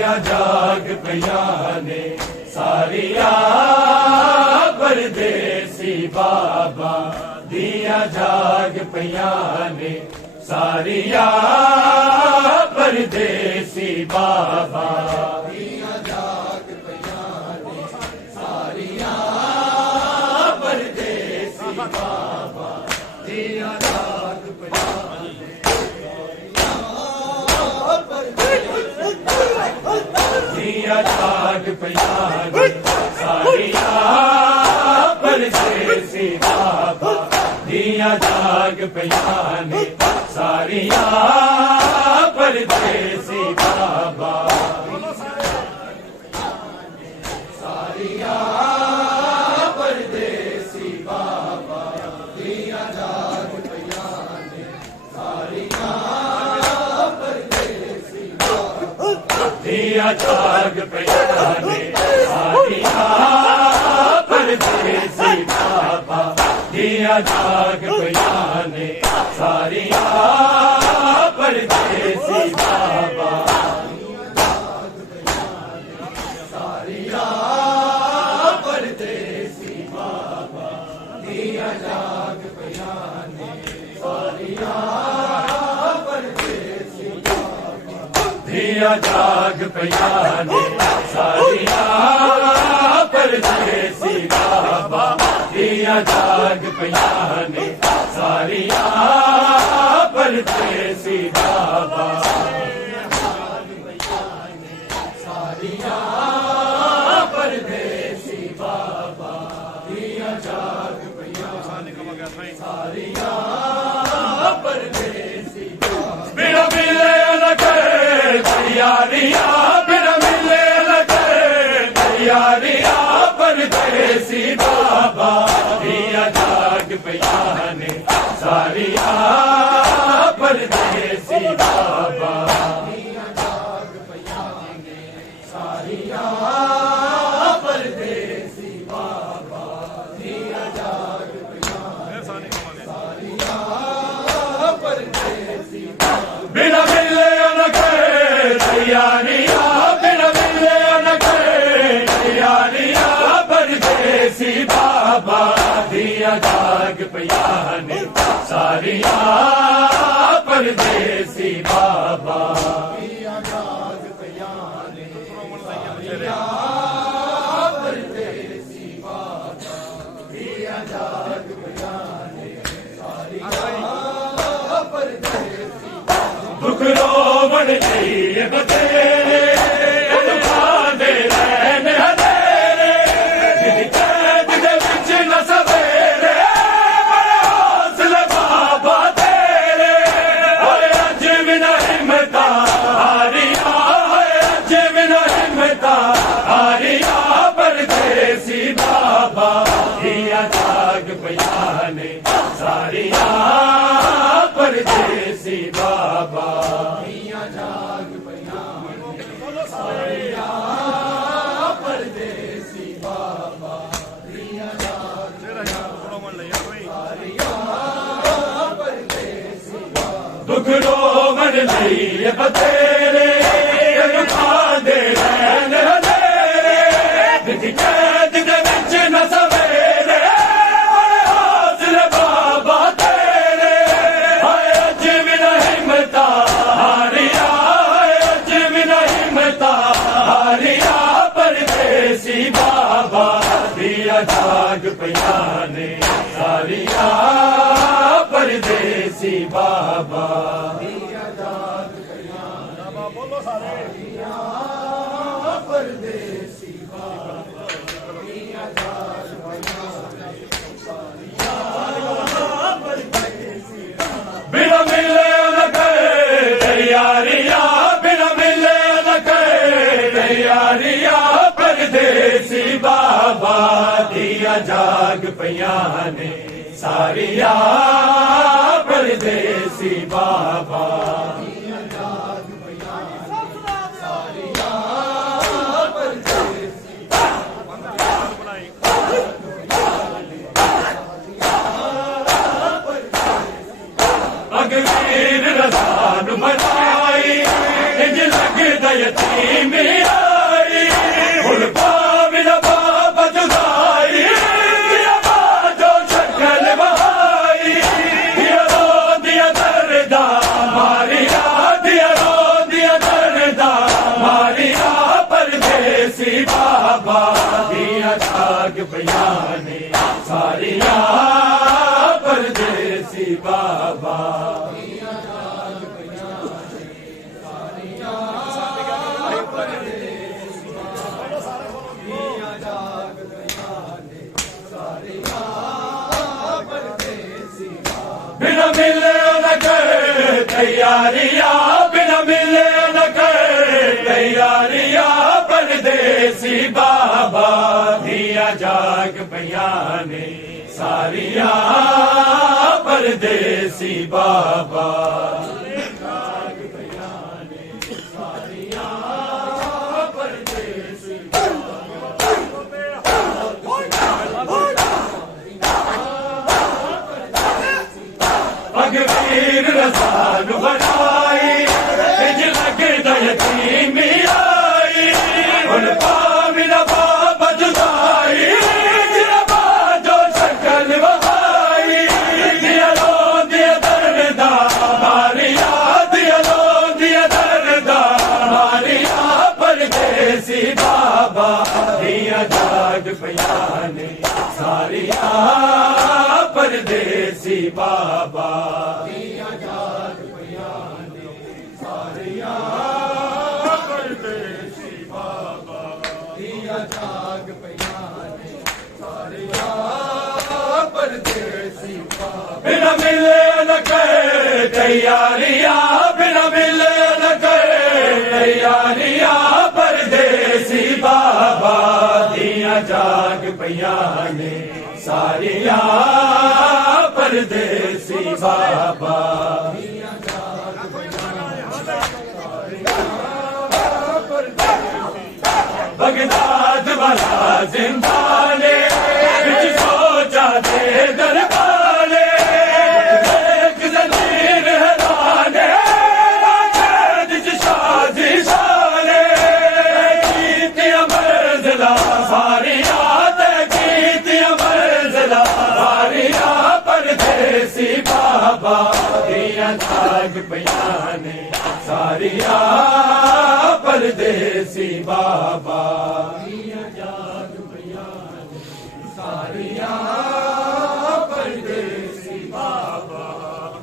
दिया जाग पिया ने सारिया परदेसी बाबा दिया जाग पिया ने सारिया परदेसी बाबा दिया जाग पिया ने सारिया परदेसी बाबा दिया जाग पिया दिया जाग पिया ने सारिया परदेसी बाबा दिया जाग पिया ने सारिया परदेसी बाबा सारिया परदेसी बाबा दिया जाग पिया ने सारिया परदेसी बाबा दिया जाग पिया ने सारिया परदेसी बाबा दिया जाग पिया ने सारिया परदेसी बाबा सारिया परदेसी बाबा दिया जाग पिया ने सारिया परदेसी बाबा दिया जाग पिया ने सारिया परदेसी बाबा दिया जाग पिया ने सारिया परदेसी बाबा सारिया परदेसी बाबा दिया जाग पिया सारिया परदेसी बिना मिले लगे तैयारिया बिना मिले लगे तैयारिया परदेसी बाबा दिया जाग पिया ने सारिया परदेसी बाबा दिया जाग पिया ने सारिया परदेसी बाबा दिया जाग पिया सारिया परदेसी बिना मिले लगे तैयारिया बिना मिले लगे तैयारिया परदेसी बाबा दिया जाग पिया ने सारिया परदेसी बाबा दिया जाग पिया ने सारिया परदेसी बाबा दिया जाग पिया ने सारिया परदेसी दुख रोवण चाहिए बतेरे दे रहने हदेरे कैद दे विच न सवेरे बड़े हौसले बाबा तेरे ओए अज भी न हिम्मता हारिया अज भी न हिम्मता हारिया परदेसी बाबा दिया जाग पिया ने सारिया परदेसी बाबा दिया जाग पिया ने सारिया परदेसी बाबा दिया जाग सारिया परदेसी दुख रोवण लईए बतेरे दुखा दे रहन हदेरे विधि कैद दे विच न सवेरे बड़े हौसले बाबा तेरे हाय अज भी न हिम्मता हारिया हाय अज भी न हिम्मता हारिया परदेसी बाबा दिया जाग पिया ने सारिया परदेसी बाबा दिया जाग पिया बोलो सारिया परदेसी बाबा दिया जाग पिया सारिया परदेसी बिना मिले लगे तैयारिया बिना मिले लगे तैयारिया परदेसी बाबा दिया जाग पिया ने सारिया परदेसी बाबा दिया जाग पिया ने सारिया परदेसी अगवीर रज़ा नु मनाई इंज लगदा यतीम आई हुन पाविन बाबा जुदाई दिया बाजो शक्ल बहाई दिया रो दिया दर्दा मारिया दिया रो दिया दर्दा मारिया परदेसी बाबा दिया जाग बयाने सारिया परदेसी बाबा बिना मिले न कर तैयारियां बिना मिले न कर तैयारियां परदेसी बाबा दिया जाग बयाने सारिया परदेसी बाबा जाग बयाने सारिया परदेसी अगवीर रसान बनाई इज लगदा यतीम आई हुन पाविन बाबा जुदाई दिया बाजो शक्ल बहाई दिया रो दिया दर्दा मारिया दिया रो दिया दर्दा मारिया परदेसी बाबा दिया जाग बयाने सारिया परदेसी बाबा दिया जाग बयाने सारिया परदेसी बाबा दिया जाग बयाने सारिया परदेसी बाबा बिना मिले न कर तैयारियां बिना मिले न कर तैयारियां परदेसी बाबा दिया जाग बयाने सारिया परदेसी बाबा बगदाद वाला जिंदाने बिच सोचा दे दरबारे एक जंजीर हराने जिच शादी शाने कीती मंजिला सारिया ते कीती मंजिला सारिया परदेसी बाबा दिया जाग बयाने सारिया परदेसी बाबा दिया जाग बयाने सारिया परदेसी बाबा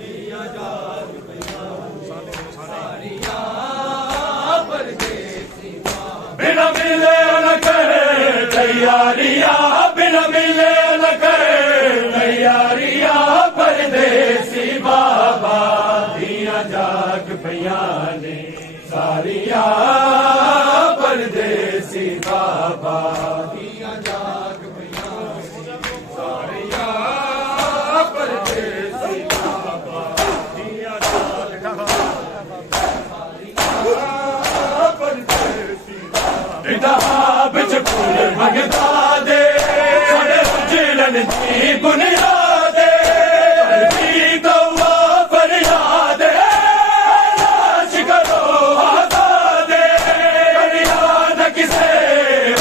दिया जाग बयाने सारिया परदेसी बाबा बिना मिले न कर तैयारियां बिना मिले न कर तैयारियां परदेसी बाबा दिया जाग बयाने सारिया परदेसी बाबा दिया जाग बयाने सारिया परदेसी बाबा दिया जाग परदेसी बाबा बिच फूल मंगदा दे साडे जिलन दी बुनियाद दी गवा फरियाद लाश करो आजाद करिया न किसे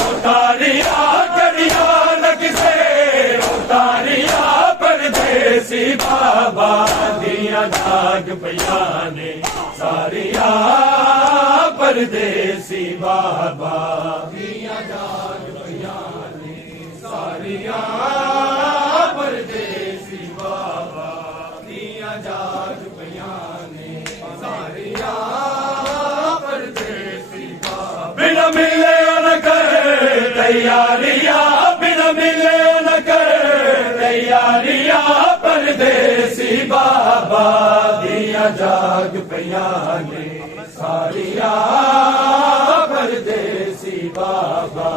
उतारिया करिया न किसे उतारिया परदेसी बाबा दिया जाग बयाने सारिया परदेसी बाबा दिया जाग बयाने सारिया परदेसी बाबा दिया जाग बयाने सारिया परदेसी बाबा बिना मिले न कर तैयारियां बिना मिले न कर तैयारियां परदेसी बाबा दिया जाग बयाने सारिया परदेसी बाबा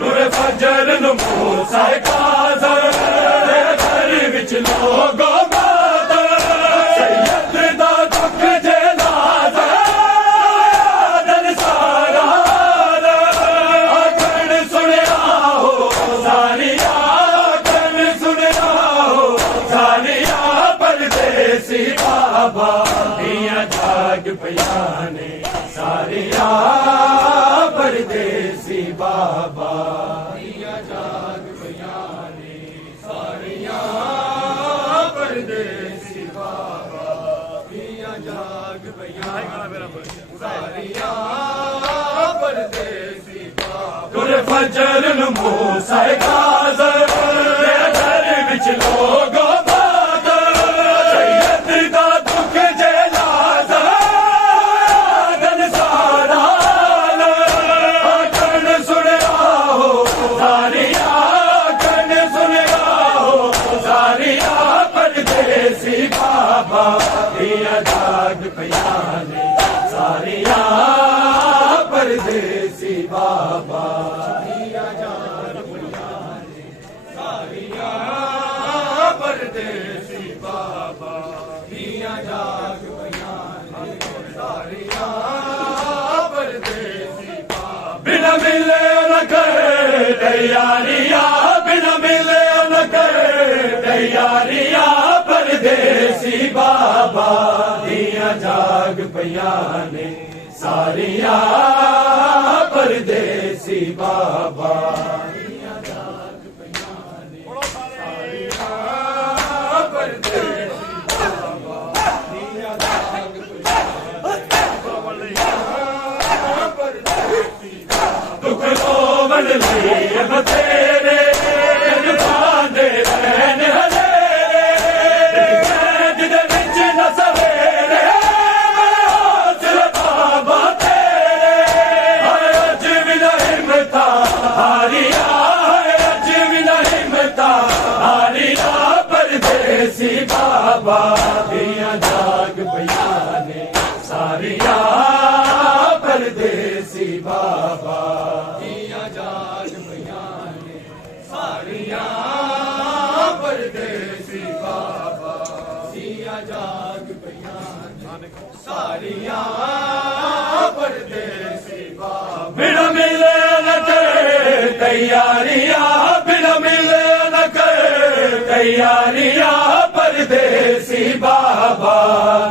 दुर फजर मूसा काज़र घर विच लोगो बादर सैयद दा दुख जलाद दल सारा आखण सुनिया हो सारिया आखण सुनिया हो सारिया बाबा दिया जाग पिया ने सारिया परदेसी बाबा दिया जाग पिया ने सारिया परदेसी बाबा दिया जाग पिया सारिया परदेसी बाबा तुर फजर नु मूसा गाज़र मेरा घर विच लोगो बाद सैयद दा दुख जलाज़ गन सारा कण सुनिया हो सारिया कण सुनिया हो सारिया परदेसी बाबा दिया जाग पिया ने सारिया परदेसी बाबा दिया जाग पिया ने सारिया परदेसी बाबा दिया जाग पिया ने सारिया परदेसी बाबा बिना मिले न करे तैयारिया बिना मिले न करे तैयारिया परदेसी बाबा दिया जाग पिया ने सारिया परदेसी बाबा दिया जाग पिया ने सारिया परदेसी बाबा दिया जाग पिया परदेसी दुख रोवन लिए बतेरे बांधे रहन हलेरे जिदे विच न सवेरे हौसला बाबा तेरे हाय अज भी न हिम्मता हारिया हाय अज भी न हिम्मता हारिया परदेसी बाबा दिया जाग पिया ने सारिया परदेसी बाबा दिया जाग पिया ने सारिया परदेसी बाबा दिया जाग पिया ने सारिया परदेसी बाबा बिना मिले न करे तैयारिया बिना मिले न करे तैयारिया परदेसी बाबा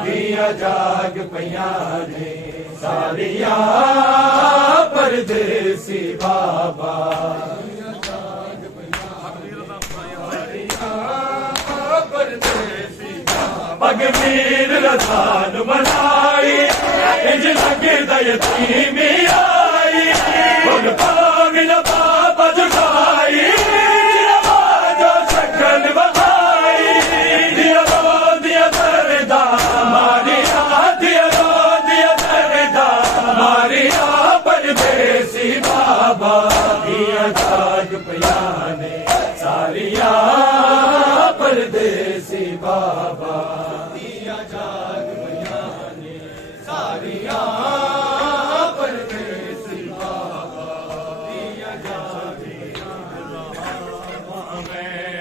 दिया जाग पिया ने सारिया परदेसी बाबा दिया जाग पिया सारिया परदेसी बाबा पगमीर रसान मनाई इंज लगे दयतीमी आई उन पाविन बाबा जुटाई जो शक्ल बहाई दिया रो दिया दरदा मारिया दिया रो दिया दरदा मारिया परदेसी बाबा दिया जाग पिया ने सारिया परदेसी